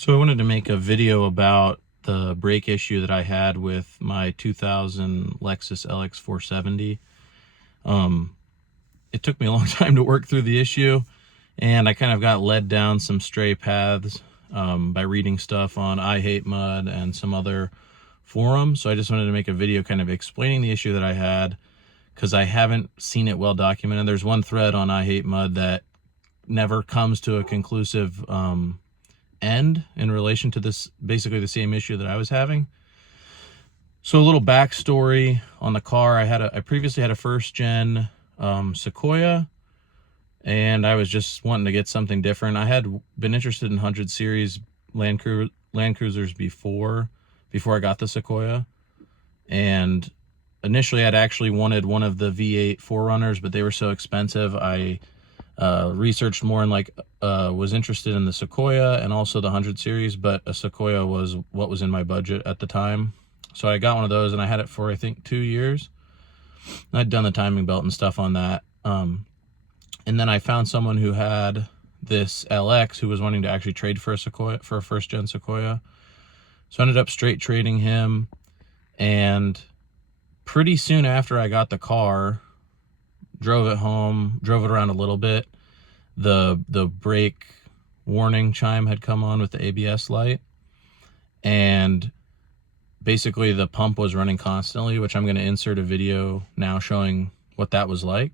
So I wanted to make a video about the brake issue that I had with my 2000 Lexus LX470. It took me a long time to work through the issue, and I kind of got led down some stray paths by reading stuff on I Hate Mud and some other forums. So I just wanted to make a video kind of explaining the issue that I had, because I haven't seen it well documented. There's one thread on I Hate Mud that never comes to a conclusive end in relation to this, basically the same issue that I was having. So a little backstory on the car. I previously had a first gen Sequoia, and I was just wanting to get something different. I had been interested in 100 series Land Cruisers before I got the Sequoia, and initially I'd actually wanted one of the V8 4Runners, but they were so expensive. I researched more and was interested in the Sequoia and also the 100 series, but a Sequoia was what was in my budget at the time. So I got one of those, and I had it for I think 2 years. I'd done the timing belt and stuff on that. And then I found someone who had this LX who was wanting to actually trade for a Sequoia, for a first gen Sequoia. So I ended up straight trading him, and pretty soon after I got the car, drove it home, drove it around a little bit, the brake warning chime had come on with the ABS light, and basically the pump was running constantly, which I'm going to insert a video now showing what that was like.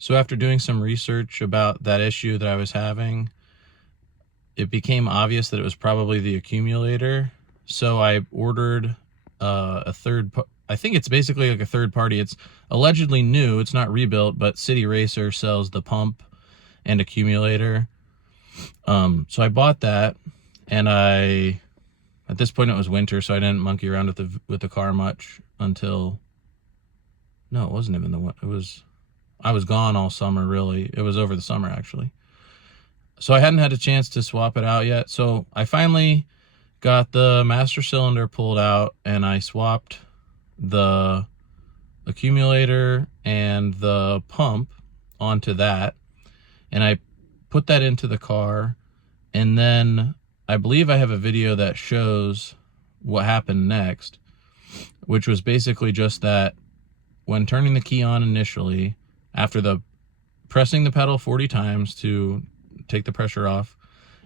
So after doing some research about that issue that I was having, it became obvious that it was probably the accumulator. So I ordered I think it's basically like a third party. It's allegedly new, it's not rebuilt, but City Racer sells the pump and accumulator. So I bought that, and at this point it was winter, so I didn't monkey around with the car much until, no, it wasn't even I was gone all summer, really. It was over the summer, actually. So I hadn't had a chance to swap it out yet. So I finally got the master cylinder pulled out, and I swapped the accumulator and the pump onto that. And I put that into the car. And then I believe I have a video that shows what happened next, which was basically just that when turning the key on initially, after pressing the pedal 40 times to take the pressure off,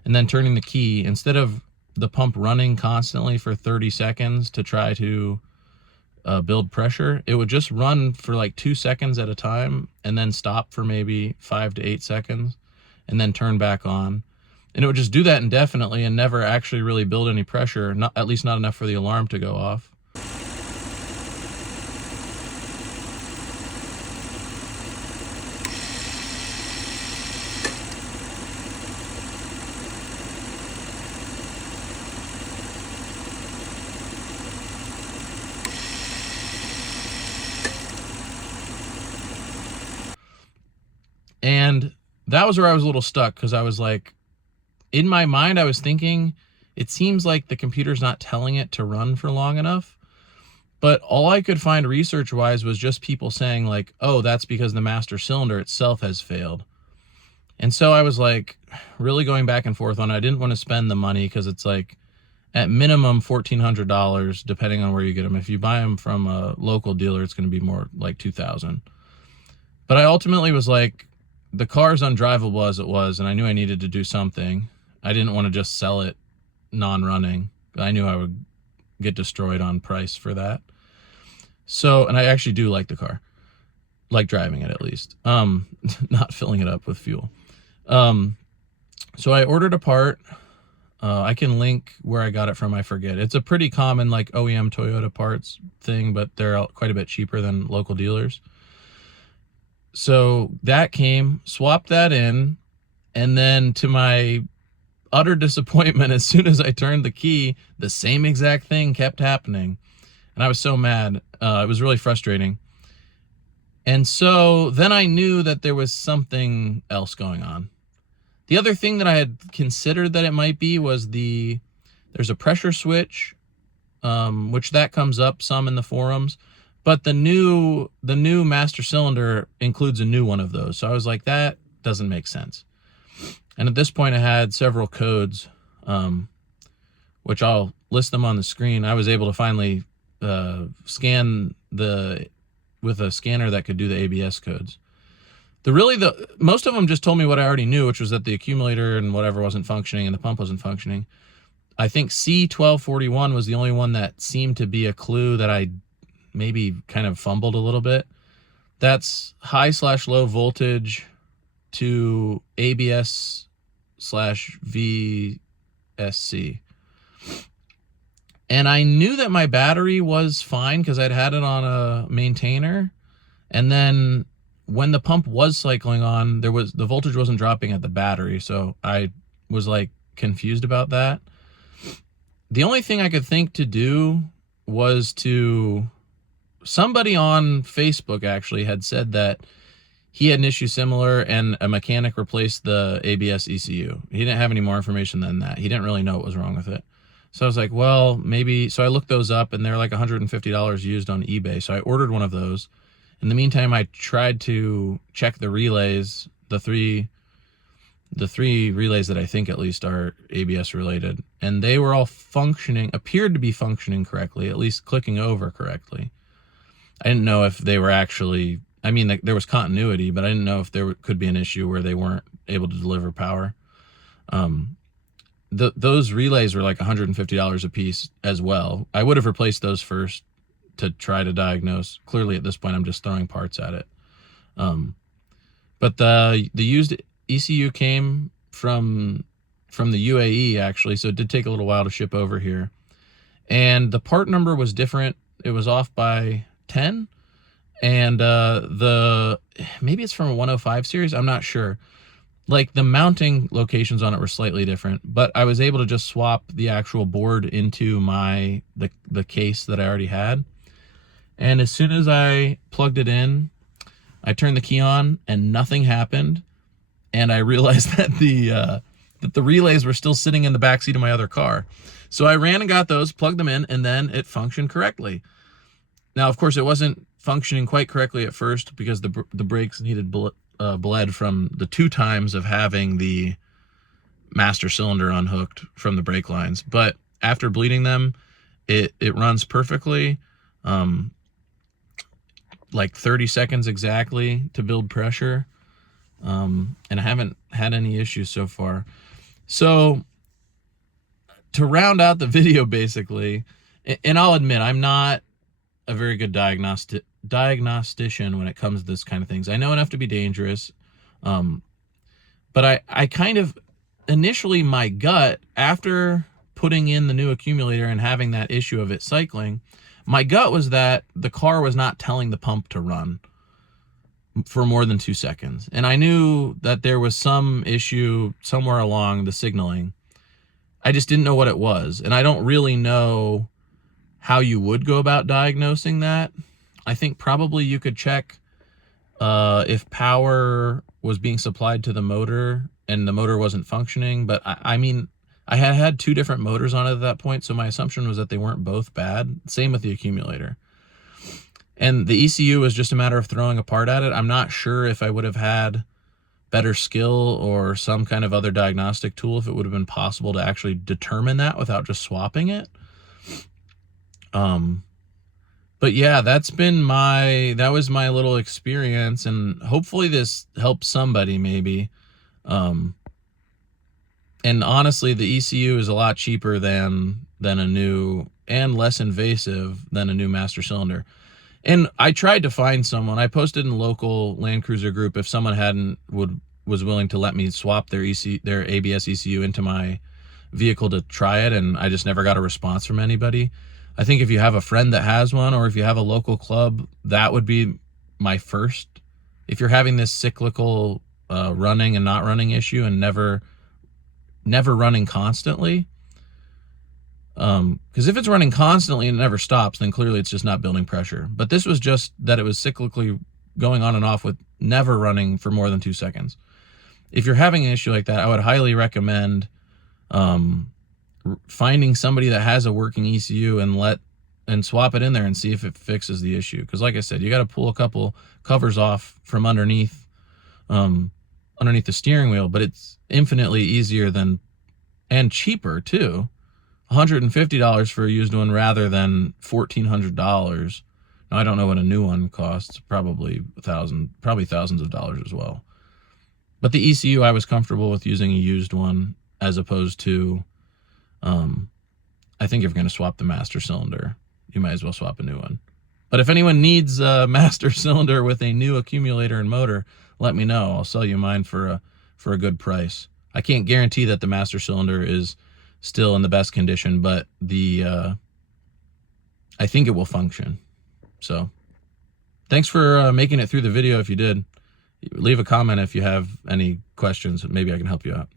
and then turning the key, instead of the pump running constantly for 30 seconds to try to build pressure, it would just run for like 2 seconds at a time and then stop for maybe 5 to 8 seconds and then turn back on. And it would just do that indefinitely and never actually really build any pressure, at least not enough for the alarm to go off. And that was where I was a little stuck, because I was like, in my mind, I was thinking, it seems like the computer's not telling it to run for long enough. But all I could find research-wise was just people saying like, oh, that's because the master cylinder itself has failed. And so I was like, really going back and forth on it. I didn't want to spend the money, because it's like, at minimum $1,400, depending on where you get them. If you buy them from a local dealer, it's going to be more like $2,000. But I ultimately was like, the car's undrivable as it was, and I knew I needed to do something. I didn't want to just sell it non-running. I knew I would get destroyed on price for that. So, and I actually do like the car. Like driving it, at least. Not filling it up with fuel. So I ordered a part. I can link where I got it from, I forget. It's a pretty common like OEM Toyota parts thing, but they're quite a bit cheaper than local dealers. So that came, swapped that in, and then to my utter disappointment, as soon as I turned the key, the same exact thing kept happening. And I was so mad. It was really frustrating. And so then I knew that there was something else going on. The other thing that I had considered that it might be was there's a pressure switch, which that comes up some in the forums, but the new master cylinder includes a new one of those. So I was like, that doesn't make sense. And at this point I had several codes, which I'll list them on the screen. I was able to finally scan with a scanner that could do the ABS codes. Most of them just told me what I already knew, which was that the accumulator and whatever wasn't functioning and the pump wasn't functioning. I think C1241 was the only one that seemed to be a clue that I maybe kind of fumbled a little bit. That's high/low voltage to ABS/VSC. And I knew that my battery was fine because I'd had it on a maintainer. And then when the pump was cycling on, the voltage wasn't dropping at the battery. So I was like confused about that. The only thing I could think to do was somebody on Facebook actually had said that he had an issue similar and a mechanic replaced the ABS ECU. He didn't have any more information than that. He didn't really know what was wrong with it. So I was like, well, maybe. So I looked those up and they're like $150 used on eBay. So I ordered one of those. In the meantime, I tried to check the relays, the three relays that I think at least are ABS related, and they were all appeared to be functioning correctly, at least clicking over correctly. I didn't know if they were actually, I mean, there was continuity, but I didn't know if there could be an issue where they weren't able to deliver power. Those relays were like $150 a piece as well. I would have replaced those first to try to diagnose. Clearly at this point I'm just throwing parts at it. But the used ECU came from the UAE actually, so it did take a little while to ship over here. And the part number was different. It was off by 10. And maybe it's from a 105 series, I'm not sure. Like the mounting locations on it were slightly different, but I was able to just swap the actual board into the case that I already had. And as soon as I plugged it in, I turned the key on and nothing happened. And I realized that the relays were still sitting in the backseat of my other car. So I ran and got those, plugged them in, and then it functioned correctly. Now, of course, it wasn't functioning quite correctly at first because the brakes needed bled from the 2 times of having the master cylinder unhooked from the brake lines. But after bleeding them, it runs perfectly. Like 30 seconds exactly to build pressure. And I haven't had any issues so far. So to round out the video, basically, and I'll admit I'm not a very good diagnostician when it comes to this kind of things. I know enough to be dangerous. But I kind of, initially my gut, after putting in the new accumulator and having that issue of it cycling, my gut was that the car was not telling the pump to run for more than 2 seconds. And I knew that there was some issue somewhere along the signaling. I just didn't know what it was. And I don't really know how you would go about diagnosing that. I think probably you could check if power was being supplied to the motor and the motor wasn't functioning. But I mean, I had 2 different motors on it at that point, so my assumption was that they weren't both bad. Same with the accumulator. And the ECU was just a matter of throwing a part at it. I'm not sure if I would have had better skill or some kind of other diagnostic tool, if it would have been possible to actually determine that without just swapping it. But yeah, that was my little experience, and hopefully this helps somebody maybe. And honestly, the ECU is a lot cheaper than a new, and less invasive than a new master cylinder. And I tried to find someone. I posted in the local Land Cruiser group if someone was willing to let me swap their ABS ECU into my vehicle to try it, and I just never got a response from anybody. I think if you have a friend that has one, or if you have a local club, that would be my first. If you're having this cyclical running and not running issue and never running constantly, because if it's running constantly and it never stops, then clearly it's just not building pressure. But this was just that it was cyclically going on and off with never running for more than 2 seconds. if you're having an issue like that, I would highly recommend finding somebody that has a working ECU and swap it in there and see if it fixes the issue. Because like I said, you got to pull a couple covers off from underneath the steering wheel, but it's infinitely easier than, and cheaper too, $150 for a used one rather than $1,400. Now, I don't know what a new one costs, probably thousands of dollars as well. But the ECU, I was comfortable with using a used one as opposed to, I think if you're going to swap the master cylinder, you might as well swap a new one. But if anyone needs a master cylinder with a new accumulator and motor, let me know. I'll sell you mine for a good price. I can't guarantee that the master cylinder is still in the best condition, but I think it will function. So thanks for making it through the video. If you did, leave a comment if you have any questions. Maybe I can help you out.